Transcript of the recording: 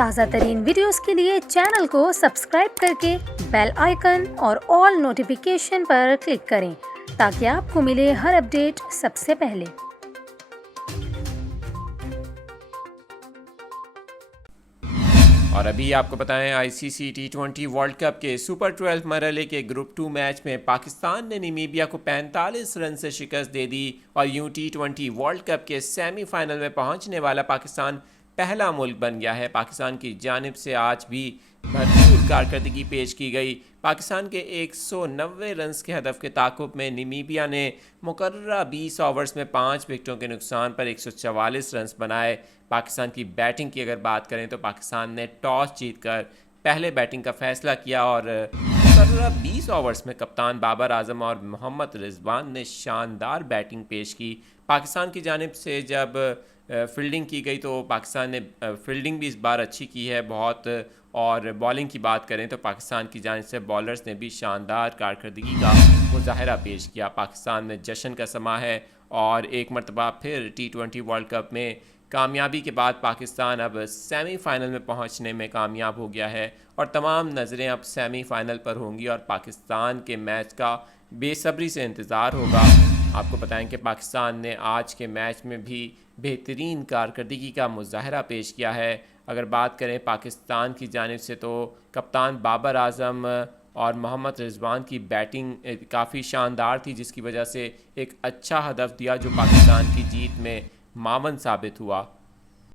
ताज़ा तरीन वीडियोस के लिए चैनल को सब्सक्राइब करके बेल आइकन और ऑल नोटिफिकेशन पर क्लिक करें ताकि आपको मिले हर अपडेट सबसे पहले। और अभी आपको बताएं आईसीसी टी20 वर्ल्ड कप के सुपर 12 मरहले के ग्रुप 2 मैच में पाकिस्तान ने नामीबिया को 45 रन से शिकस्त दे दी और यूं टी20 वर्ल्ड कप के सेमीफाइनल में पहुंचने वाला पाकिस्तान पहला मुल्क बन गया है। पाकिस्तान की जानिब से आज भी भरपूर कारकर्दगी पेश की गई। पाकिस्तान के 190 रन के हदफ के ताकुब में नामीबिया ने मुकर्ररा 20 ओवर्स में 5 विकेटों के नुकसान पर 144 रन बनाए। पाकिस्तान की बैटिंग की अगर बात करें तो पाकिस्तान ने टॉस जीतकर पहले बैटिंग का फैसला किया और मुकर्ररा 20 ओवर्स में कप्तान बाबर आजम और मोहम्मद रिजवान ने शानदार बैटिंग पेश की। पाकिस्तान की जानिब से जब फील्डिंग की गई तो पाकिस्तान ने फील्डिंग भी इस बार अच्छी की है बहुत। और बॉलिंग की बात करें तो पाकिस्तान की जानिब से बॉलर्स ने भी शानदार कारकर्दगी का मुजाहरा पेश किया। पाकिस्तान में जश्न का समा है और एक मरतबा फिर टी20 वर्ल्ड कप में कामयाबी के बाद पाकिस्तान अब सेमीफाइनल में पहुंचने में कामयाब हो गया है और तमाम नज़रें अब सेमीफाइनल पर होंगी और पाकिस्तान के मैच का बेसब्री से इंतज़ार होगा। आपको बताएं कि पाकिस्तान ने आज के मैच में भी बेहतरीन कारकर्दगी का मुजाहरा पेश किया है। अगर बात करें पाकिस्तान की जानिब से तो कप्तान बाबर आजम और मोहम्मद रिजवान की बैटिंग काफ़ी शानदार थी जिसकी वजह से एक अच्छा हदफ दिया जो पाकिस्तान की जीत में मावन साबित हुआ।